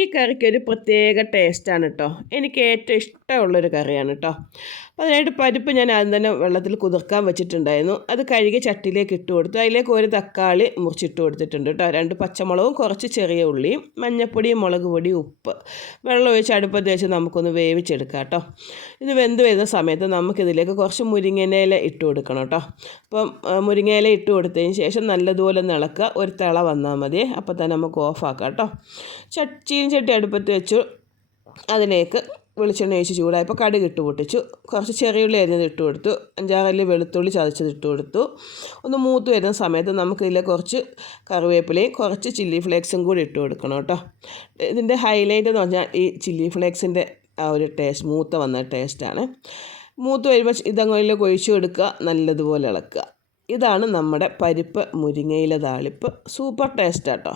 ഈ കറിക്ക് ഒരു പ്രത്യേക ടേസ്റ്റാണ് കേട്ടോ. എനിക്ക് ഏറ്റവും ഇഷ്ടമുള്ളൊരു കറിയാണ് കേട്ടോ. അപ്പോൾ അതിനായിട്ട് പരിപ്പ് ഞാൻ ആദ്യം തന്നെ വെള്ളത്തിൽ കുതിർക്കാൻ വെച്ചിട്ടുണ്ടായിരുന്നു. അത് കഴുകി ചട്ടിയിലേക്ക് ഇട്ട് കൊടുത്തു. അതിലേക്ക് ഒരു തക്കാളി മുറിച്ചിട്ട് കൊടുത്തിട്ടുണ്ട് കേട്ടോ. 2 പച്ചമുളകും കുറച്ച് ചെറിയ ഉള്ളിയും മഞ്ഞൾപ്പൊടിയും മുളക് പൊടി ഉപ്പ് വെള്ളം ഒഴിച്ച് അടുപ്പത്ത് വെച്ച് നമുക്കൊന്ന് വേവിച്ചെടുക്കാം കേട്ടോ. ഇത് വെന്ത് വരുന്ന സമയത്ത് നമുക്കിതിലേക്ക് കുറച്ച് മുരിങ്ങയില ഇട്ട് കൊടുക്കണം കേട്ടോ. അപ്പം മുരിങ്ങയില ഇട്ട് കൊടുത്തതിന് ശേഷം നല്ലതുപോലെ ഇളക്കുക. ഒരു തിള വന്നാൽ മതി. അപ്പോൾ തന്നെ നമുക്ക് ഓഫാക്കാം കേട്ടോ. ചീനച്ചട്ടി അടുപ്പത്ത് വെച്ചു. അതിലേക്ക് വെളിച്ചെണ്ണ ഒഴിച്ച് ചൂടായപ്പോൾ കടുക് ഇട്ട് പൊട്ടിച്ചു. കുറച്ച് ചെറിയുള്ളി അരിഞ്ഞത് ഇട്ട് കൊടുത്തു. 5-6 അല്ലി വെളുത്തുള്ളി ചതച്ചത് ഇട്ട് കൊടുത്തു. ഒന്ന് മൂത്ത് വരുന്ന സമയത്ത് നമുക്കിതിലേക്ക് കുറച്ച് കറിവേപ്പിലയും കുറച്ച് ചില്ലി ഫ്ലേക്സും കൂടി ഇട്ട് കൊടുക്കണം കേട്ടോ. ഇതിൻ്റെ ഹൈലൈറ്റ് എന്ന് പറഞ്ഞാൽ ഈ ചില്ലി ഫ്ലേക്സിൻ്റെ ആ ഒരു ടേസ്റ്റ്, മൂത്ത വന്ന ടേസ്റ്റാണ്. മൂത്ത് വരുമ്പോൾ ഇതങ്ങോട്ടേക്ക് ഒഴിച്ചു കൊടുക്കുക, നല്ലതുപോലെ ഇളക്കുക. ഇതാണ് നമ്മുടെ പരിപ്പ് മുരിങ്ങയില താളിപ്പ്. സൂപ്പർ ടേസ്റ്റാട്ടോ.